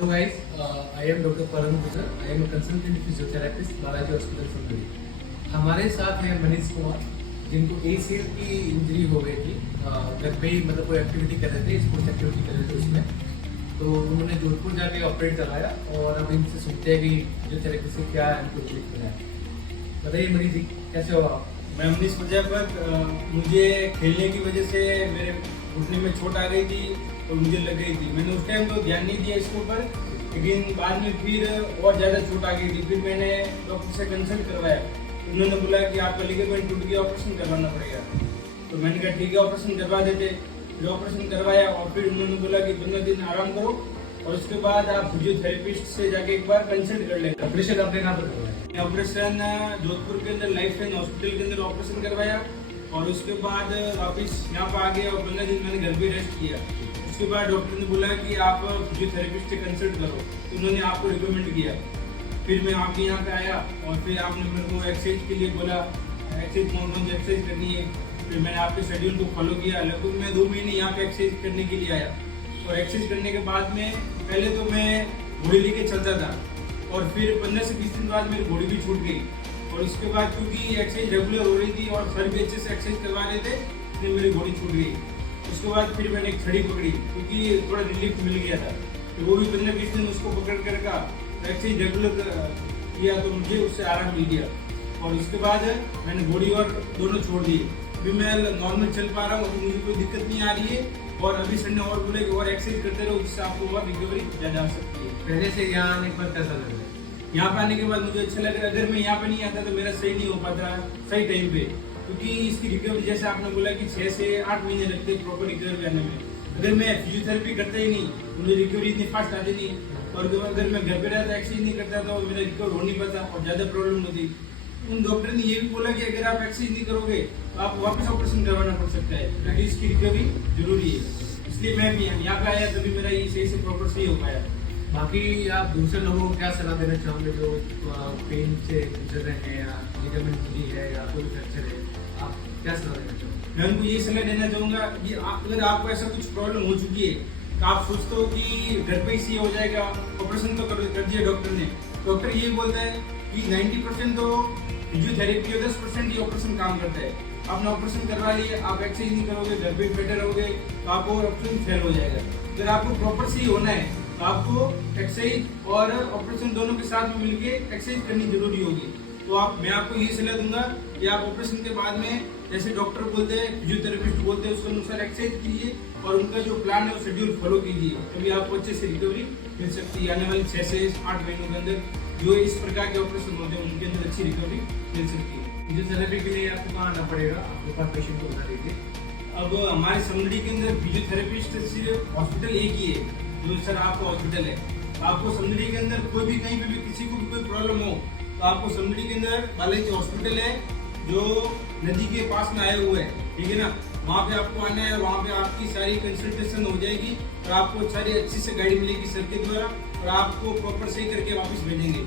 Hello guys, I am Dr. Param Gujar. I am a consultant physiotherapist, Balaji hospital Sangri. हमारे साथ हैं मनीष कुमार, जिनको ACL की इंजरी हो गई थी। घर पे ही मतलब कोई एक्टिविटी कर रहे थे, स्पोर्ट्स एक्टिविटी कर रहे थे उसमें। तो उन्होंने जोधपुर जाके ऑपरेट कराया और अब इनसे सुनते हैं कि फिजियोथेरेपी से क्या इनको रिलीफ मिला है। बताइए मनीष जी, कैसे हो आप? मैं मनीष प्रजापत। मुझे खेलने की वजह से मेरे घुटने में चोट आ गई थी और मुझे लग गई थी। मैंने उस टाइम तो ध्यान नहीं दिया इसके ऊपर, लेकिन बाद में फिर और ज़्यादा चोट आ गई थी। फिर मैंने डॉक्टर से कंसल्ट करवाया। उन्होंने बोला कि आपका लिगामेंट टूट गया, ऑपरेशन करवाना पड़ेगा। तो मैंने कहा ठीक है, ऑपरेशन करवा देते। फिर ऑपरेशन करवाया और फिर उन्होंने बोला कि 15 दिन आराम करो और उसके बाद आप फिजियोथेरेपिस्ट से जाके एक बार कंसल्ट कर लें। ऑपरेशन आपने कहाँ पर करवाया? ऑपरेशन जोधपुर के अंदर लाइफ लाइन हॉस्पिटल के अंदर ऑपरेशन करवाया और उसके बाद वापस यहाँ पर आ गया और 15 दिन मैंने घर पे रेस्ट किया। उसके बाद डॉक्टर ने बोला कि आप फिजियोथेरेपिस्ट से कंसल्ट करो, तो उन्होंने आपको रिकमेंड किया। फिर मैं आपके यहाँ पे आया और फिर आपने मेरे को एक्सरसाइज के लिए बोला, एक्सरसाइज कौन कौन सी एक्सरसाइज करनी है। फिर मैंने आपके शेड्यूल को फॉलो किया। लगभग मैं 2 महीने यहाँ पे एक्सरसाइज करने के लिए आया और एक्सरसाइज करने के बाद में पहले तो मैं घोड़ी लेके चलता था और फिर 15 से 20 दिन बाद मेरी घोड़ी भी छूट गई। और उसके बाद क्योंकि एक्सरसाइज रेगुलर हो रही थी और सर भी अच्छे से एक्सरसाइज करवा रहे थे, इसलिए मेरी घोड़ी छूट गई। उसके बाद फिर मैंने एक छड़ी पकड़ी क्योंकि थोड़ा रिलीफ मिल गया था। तो वो भी 15-20 दिन उसको पकड़ कर का एक्सरसाइज रेगुलर किया तो मुझे उससे आराम मिल गया। और उसके बाद मैंने घोड़ी और दोनों छोड़ दिए। अभी मैं नॉर्मल चल पा रहा हूँ, अभी मुझे कोई दिक्कत नहीं आ रही है। और अभी सर ने और बोले कि और एक्सरसाइज करते रहो, जिससे आपको और रिकवरी ज़्यादा आ सकती है। पहले से यहाँ आने पर कैसा लग रहा है? यहाँ पे आने के बाद मुझे अच्छा लग रहा है। अगर मैं यहाँ पे नहीं आता तो मेरा सही नहीं हो पाता सही टाइम पे, क्योंकि इसकी रिकवरी जैसे आपने बोला कि 6 से 8 महीने लगते हैं प्रॉपर रिकवरी आने में। अगर मैं फिजियोथेरेपी करता ही नहीं तो मुझे रिकवरी इतनी फास्ट आती नहीं। और अगर मैं घर पे रहता एक्सरसाइज नहीं करता तो मेरा रिकवर हो नहीं पाता और ज़्यादा प्रॉब्लम होती। उन डॉक्टर ने ये भी बोला कि अगर आप एक्सरसाइज नहीं करोगे तो आपको वापस ऑपरेशन करवाना पड़ सकता है, क्योंकि इसकी रिकवरी जरूरी है। इसलिए मैं भी यहाँ पे आया, तभी मेरा ये सही से प्रॉपर सही हो पाया। बाकी आप दूसरे लोगों को क्या सलाह देना चाहोगे जो पेन से गुजर रहे हैं या लिगामेंट इंजरी है या कोई फ्रैक्चर है, आप क्या सलाह देना चाहोगे? मैं उनको ये सलाह देना चाहूँगा कि अगर आपको ऐसा कुछ प्रॉब्लम हो चुकी है तो आप सोचते हो कि घर पे ही सही हो जाएगा, ऑपरेशन तो कर दिया डॉक्टर ने। डॉक्टर ये बोलता है कि 90% तो फिजियोथेरेपी और 10% ही ऑपरेशन काम करता है। आपने ऑपरेशन करवा लिया, आप एक्सरसाइज नहीं करोगे, घर पे बैठे रहोगे तो आपको ऑपरेशन फेल हो जाएगा। अगर आपको प्रॉपर सही होना है तो आपको एक्सरसाइज और ऑपरेशन दोनों के साथ में मिलके एक्सरसाइज करनी जरूरी होगी। तो मैं आपको ये सलाह दूंगा कि आप ऑपरेशन के बाद में जैसे डॉक्टर बोलते हैं, फिजियोथेरेपिस्ट बोलते हैं, उसके अनुसार एक्सरसाइज कीजिए और उनका जो प्लान है वो शेड्यूल फॉलो कीजिए, तभी आपको अच्छे से रिकवरी मिल सकती है। आने वाले 6 से 8 महीनों के अंदर जो इस प्रकार के ऑपरेशन होते हैं उनके अंदर अच्छी रिकवरी मिल सकती है। फिजियोथेरेपी के लिए आपको कहाँ आना पड़ेगा? आपके पास पेशेंट को बता दीजिए। अब हमारे समंदड़ी के अंदर फिजियोथेरेपिस्ट सिर्फ हॉस्पिटल एक ही है, जो सर आपका हॉस्पिटल है। आपको समंदड़ी के अंदर कोई भी कहीं पे भी किसी को भी कोई प्रॉब्लम हो तो आपको समंदड़ी के अंदर बालाजी हॉस्पिटल है, जो नदी के पास में आए हुए हैं, ठीक है ना। वहाँ पे आपको आना है, वहाँ पे आपकी सारी कंसल्टेशन हो जाएगी और आपको सारी अच्छी से गाइड मिलेगी सर के द्वारा और आपको प्रॉपर सही करके वापस भेजेंगे।